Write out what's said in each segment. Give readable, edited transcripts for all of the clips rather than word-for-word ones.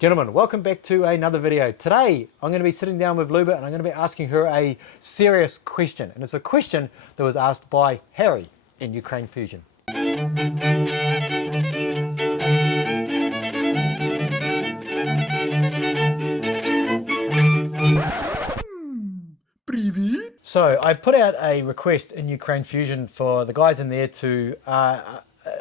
Gentlemen, welcome back to another video. Today, I'm going to be sitting down with Luba and I'm going to be asking her a serious question. And it's a question that was asked by Harry in Ukraine Fusion. So I put out a request in Ukraine Fusion for the guys in there to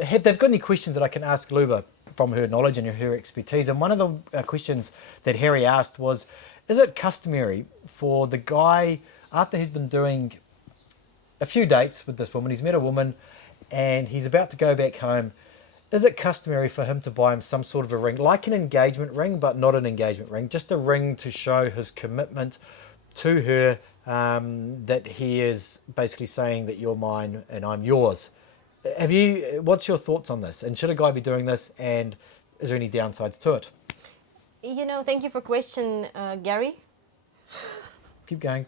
if they've got any questions that I can ask Luba from her knowledge and her expertise. And one of the questions that Harry asked was, is it customary for the guy, after he's been doing a few dates with this woman, he's met a woman and he's about to go back home, is it customary for him to buy him some sort of a ring, like an engagement ring, but not an engagement ring, just a ring to show his commitment to her, that he is basically saying that you're mine and I'm yours? What's your thoughts on this? And should a guy be doing this? And is there any downsides to it? Thank you for question, Gary. Keep going.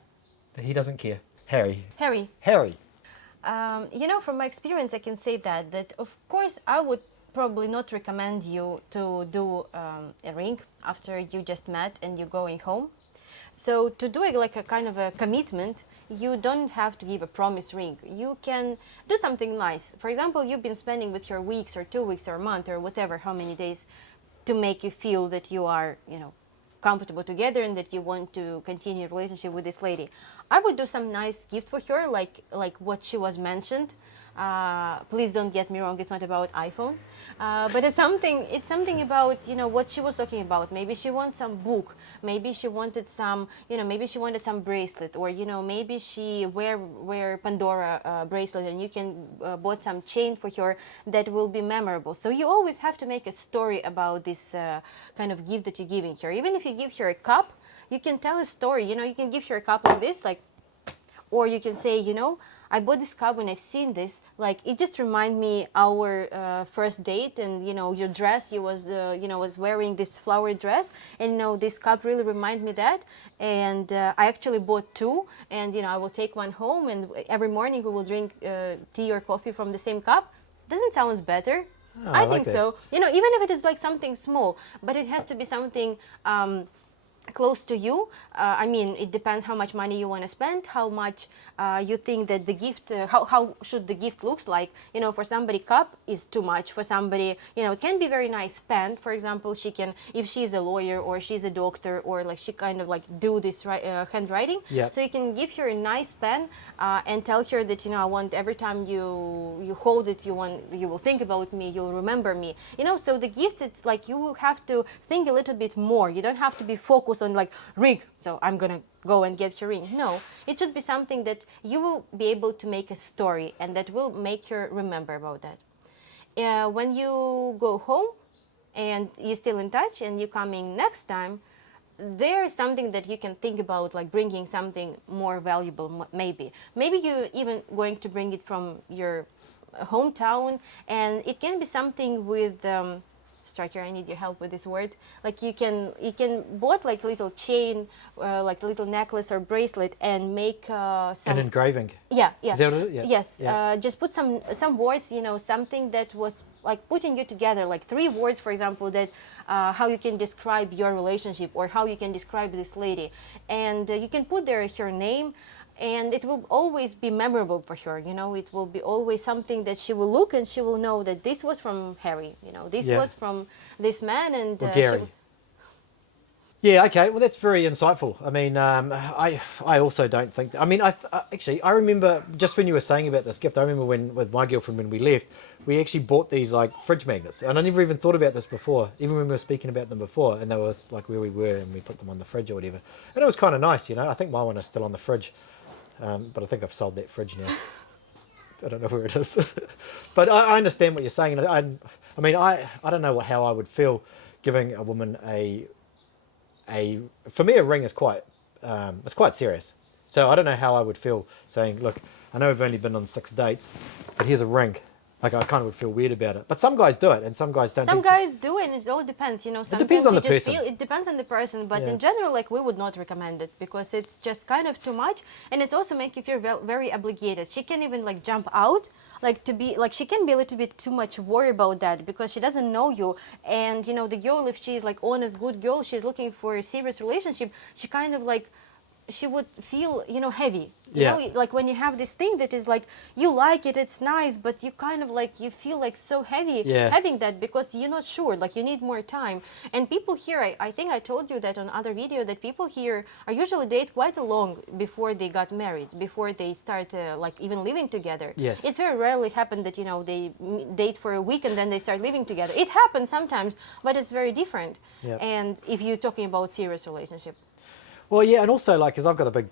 He doesn't care. Harry. From my experience, I can say that of course I would probably not recommend you to do a ring after you just met and you're going home. So to do it like a kind of a commitment, you don't have to give a promise ring. You can do something nice. For example, you've been spending with your weeks or 2 weeks or a month or whatever, how many days, to make you feel that you are, comfortable together and that you want to continue a relationship with this lady. I would do some nice gift for her, like what she was mentioned. Please don't get me wrong, it's not about iPhone, but it's something about what she was talking about. Maybe she wants some book, maybe she wanted some bracelet, or maybe she wear Pandora bracelet, and you can bought some chain for her that will be memorable. So you always have to make a story about this kind of gift that you're giving her. Even if you give her a cup, you can tell a story. You can give her a cup like this, or you can say, I bought this cup when I've seen this, it just remind me our first date, and your dress, you was wearing this flowery dress, and this cup really remind me that, and I actually bought two, and I will take one home, and every morning we will drink tea or coffee from the same cup. Doesn't sound better? Oh, I think so. Even if it is like something small, but it has to be something close to you. It depends how much money you want to spend, how much you think that the gift, how should the gift looks like. For somebody, cup is too much. For somebody, it can be very nice pen. For example, she can, if she's a lawyer or she's a doctor, or she kind of do this handwriting. Yep. So you can give her a nice pen and tell her that I want every time you hold it, you will think about me, you'll remember me. So the gift, it's you will have to think a little bit more. You don't have to be focused on ring, so I'm gonna go and get your ring. No, it should be something that you will be able to make a story and that will make her remember about that. When you go home and you're still in touch and you're coming next time, there is something that you can think about, bringing something more valuable. Maybe you're even going to bring it from your hometown, and it can be something with Striker, I need your help with this word. You can bought little chain, little necklace or bracelet, and make some An engraving. Yeah. Is that what it is? Yeah. Yes. Yeah. Just put some words. Something that was putting you together. 3 words, for example, that how you can describe your relationship or how you can describe this lady, and you can put there her name. And it will always be memorable for her. It will be always something that she will look and she will know that this was from Harry. This was from this man, and Gary. Yeah, okay. Well, that's very insightful. I also don't think. I remember just when you were saying about this gift. I remember with my girlfriend, when we left, we actually bought these fridge magnets, and I never even thought about this before, even when we were speaking about them before. And they were where we were, and we put them on the fridge or whatever. And it was kind of nice, I think my one is still on the fridge. But I think I've sold that fridge now. I don't know where it is. But I understand what you're saying. I don't know how I would feel giving a woman for me, a ring is quite serious. So I don't know how I would feel saying, look, I know we've only been on 6 dates, but here's a ring. Like I kind of would feel weird about it. But some guys do it, and some guys don't. Some guys do, and it all depends. You know, sometimes depends on you the just person. feel it depends on the person. But Yeah. in general, like we would not recommend it because it's just kind of too much, and it's also make you feel very obligated. She can even like jump out, like to be like she can be a little bit too much worried about that because she doesn't know you. And you know, the girl, if she's like honest, good girl, she's looking for a serious relationship. She kind of like she would feel, you know, heavy. You Yeah. know, like when you have this thing that is like you like it, it's nice, but you kind of like you feel like so heavy Yeah. having that because you're not sure, like you need more time. And people here, I think I told you that on other video that people here are usually date quite long before they got married, before they start like even living together. Yes. It's very rarely happened that, you know, they date for a week and then they start living together. It happens sometimes, but it's very different. Yep. And if you're talking about serious relationship. Well, yeah, and also like, because I've got a big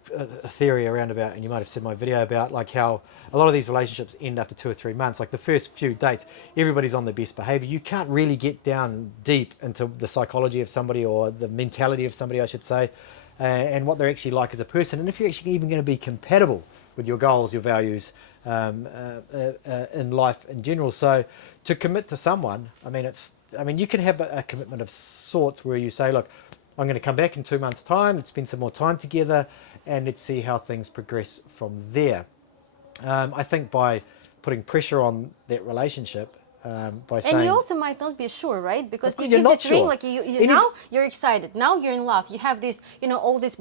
theory around about, and you might have seen my video about like how a lot of these relationships end after 2 or 3 months. Like the first few dates, everybody's on their best behavior. You can't really get down deep into the psychology of somebody or the mentality of somebody, I should say, and what they're actually like as a person. And if you're actually even going to be compatible with your goals, your values in life in general. So to commit to someone, I mean, you can have a commitment of sorts where you say, look, I'm going to come back in 2 months' time, let's spend some more time together, and let's see how things progress from there. I think by putting pressure on that relationship, by saying... And you also might not be sure, right? Because you you're give not this ring, sure. like now you're excited, now you're in love, you have this, you know, all these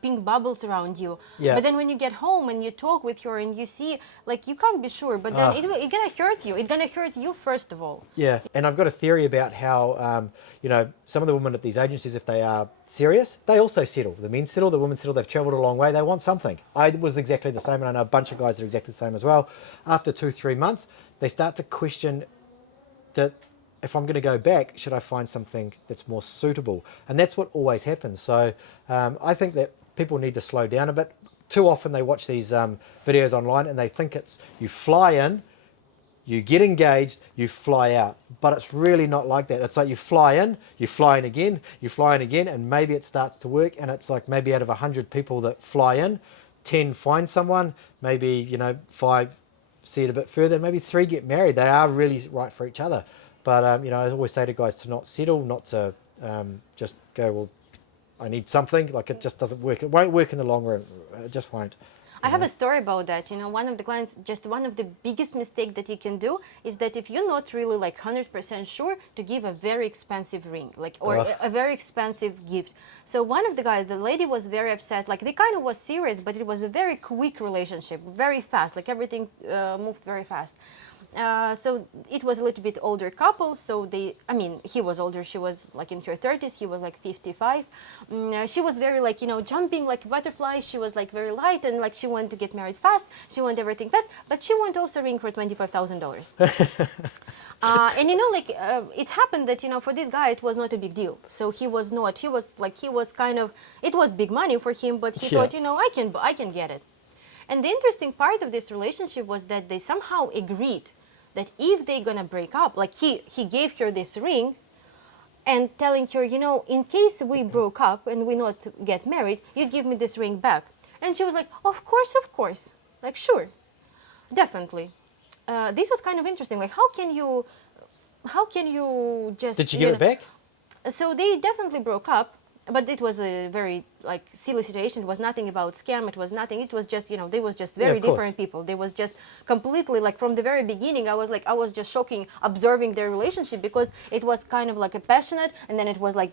pink bubbles around you. Yeah. But then when you get home and you talk with her and you see, like you can't be sure, but then it's gonna hurt you. It's gonna hurt you first of all. Yeah, and I've got a theory about how, you know, some of the women at these agencies, if they are serious, they also settle. The men settle, the women settle, they've travelled a long way, they want something. I was exactly the same, and I know a bunch of guys that are exactly the same as well. After 2-3 months, they start to question that if I'm going to go back, should I find something that's more suitable? And that's what always happens. So I think that people need to slow down a bit. Too often they watch these videos online and they think it's you fly in, you get engaged, you fly out. But it's really not like that. It's like you fly in again, you fly in again, and maybe it starts to work. And it's like maybe out of 100 people that fly in, 10 find someone, maybe, you know, 5 see it a bit further, maybe 3 get married. They are really right for each other. But, you know, I always say to guys to not settle, not to just go, well, I need something. Like it just doesn't work. It won't work in the long run. It just won't. I have a story about that. You know, one of the clients, just one of the biggest mistake that you can do is that if you're not really like 100% sure, to give a very expensive ring, like, or a very expensive gift. So one of the guys, the lady was very upset, like they kind of was serious, but it was a very quick relationship, very fast, like everything moved very fast. So it was a little bit older couple, so I mean, he was older, she was like in her 30s, he was like 55. She was very like, you know, jumping like a butterfly, she was like very light and like she wanted to get married fast, she wanted everything fast, but she wanted also a ring for $25,000. And you know, like it happened that, you know, for this guy it was not a big deal. So he was kind of, it was big money for him, but he thought, you know, I can get it. And the interesting part of this relationship was that they somehow agreed that if they're gonna break up, like he gave her this ring and telling her, you know, in case we broke up and we not get married, you give me this ring back. And she was like, of course, like sure, definitely. This was kind of interesting. Like, how can you just... Did she give it back? So they definitely broke up. But it was a very like silly situation. It was nothing about scam. It was nothing. It was just, you know, they was just very different people. They was just completely like from the very beginning. I was just shocking observing their relationship because it was kind of like a passionate, and then it was like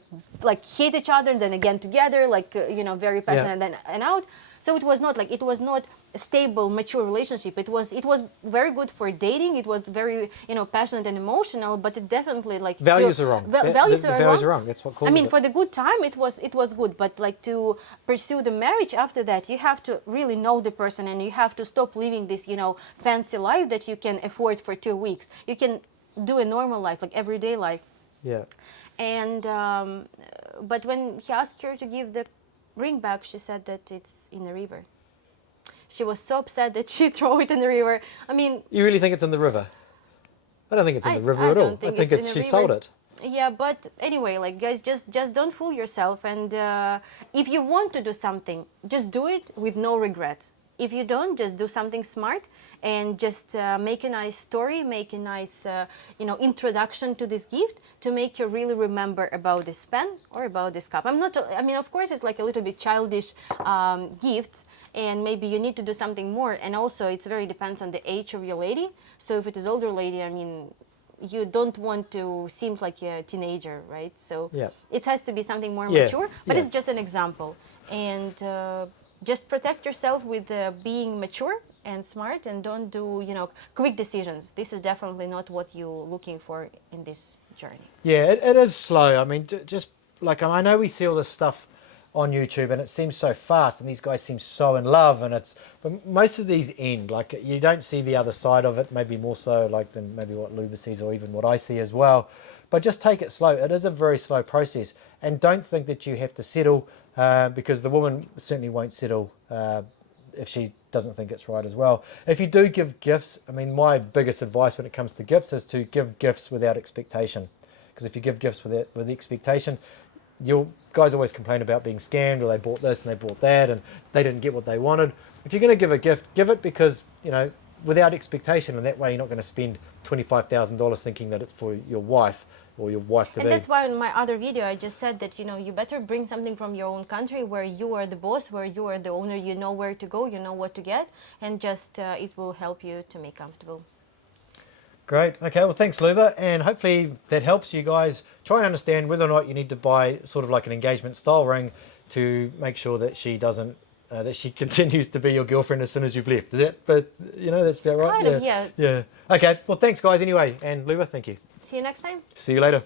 hate each other, and then again together, like you know, very passionate, and then and out. So it was not a stable, mature relationship. It was very good for dating. It was very, you know, passionate and emotional, but it definitely like values are wrong. Values are wrong. That's what causes I mean, it. for the good time, it was good, but like to pursue the marriage after that, you have to really know the person, and you have to stop living this, you know, fancy life that you can afford for 2 weeks. You can do a normal life, like everyday life. Yeah. And but when he asked her to give the ring back, she said that it's in the river. She was so upset that she threw it in the river. I mean, you really think it's in the river? I don't think it's in the river at all. I think it's she sold it. Yeah, but anyway, like guys, just don't fool yourself. And if you want to do something, just do it with no regrets. If you don't, just do something smart and just make a nice story, make a nice introduction to this gift to make you really remember about this pen or about this cup. I mean, of course, it's like a little bit childish gift, and maybe you need to do something more. And also, it's very depends on the age of your lady. So if it is older lady, I mean, you don't want to seem like a teenager, right? So Yeah. it has to be something more Yeah, mature, but yeah. it's just an example. And just protect yourself with being mature and smart, and don't do, quick decisions. This is definitely not what you're looking for in this journey. Yeah, it is slow. I mean, just like I know we see all this stuff on YouTube and it seems so fast and these guys seem so in love but most of these end. Like you don't see the other side of it, maybe more so like than maybe what Luba sees or even what I see as well. But just take it slow. It is a very slow process, and don't think that you have to settle because the woman certainly won't settle if she doesn't think it's right as well. If you do give gifts, I mean, my biggest advice when it comes to gifts is to give gifts without expectation. Because if you give gifts with the expectation, guys always complain about being scammed, or they bought this and they bought that and they didn't get what they wanted. If you're going to give a gift, give it because, without expectation, and that way you're not going to spend $25,000 thinking that it's for your wife or your wife to be. And that's why in my other video I just said that, you better bring something from your own country where you are the boss, where you are the owner, you know where to go, you know what to get, and just it will help you to make comfortable. Great. Okay, well, thanks, Luba. And hopefully that helps you guys try and understand whether or not you need to buy sort of like an engagement style ring to make sure that she doesn't, that she continues to be your girlfriend as soon as you've left. Is that, that's about right? Kind of, yeah. Yeah. Okay, well, thanks, guys, anyway. And Luba, thank you. See you next time. See you later.